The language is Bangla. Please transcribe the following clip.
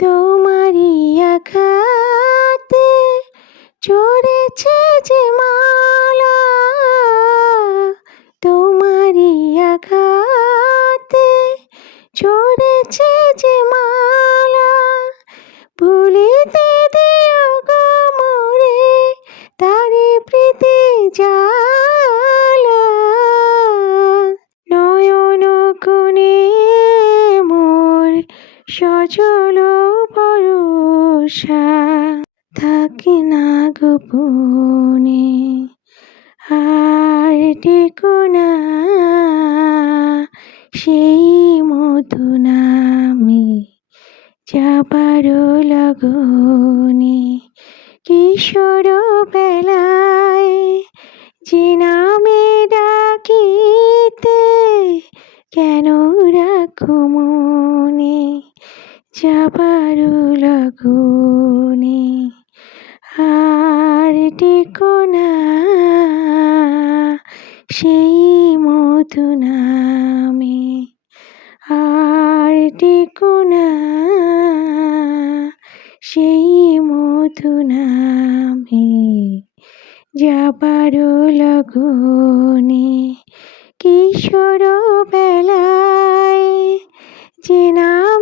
তোমারই আঘাতে চড়েছে যে মালা, তোমারই আঘাতে চড়েছে যে মালা, ভুলিতে দিও গো মোরে তারি প্রীতি জালা। নয়ন কোণে মোর সজল ভরসা, থাকে না গোপনে আর টেকো না সেই মধু নামে যাবার লগনে। কিশোর বেলায় যে নামে ডাকিতে কেন রাখো মনে যাবার লগনে, আর টেকো না সেই মধু নামে, আর টেকো না সেই মধু নামে যাবার লগনে। কিশোর বেলায় যে নাম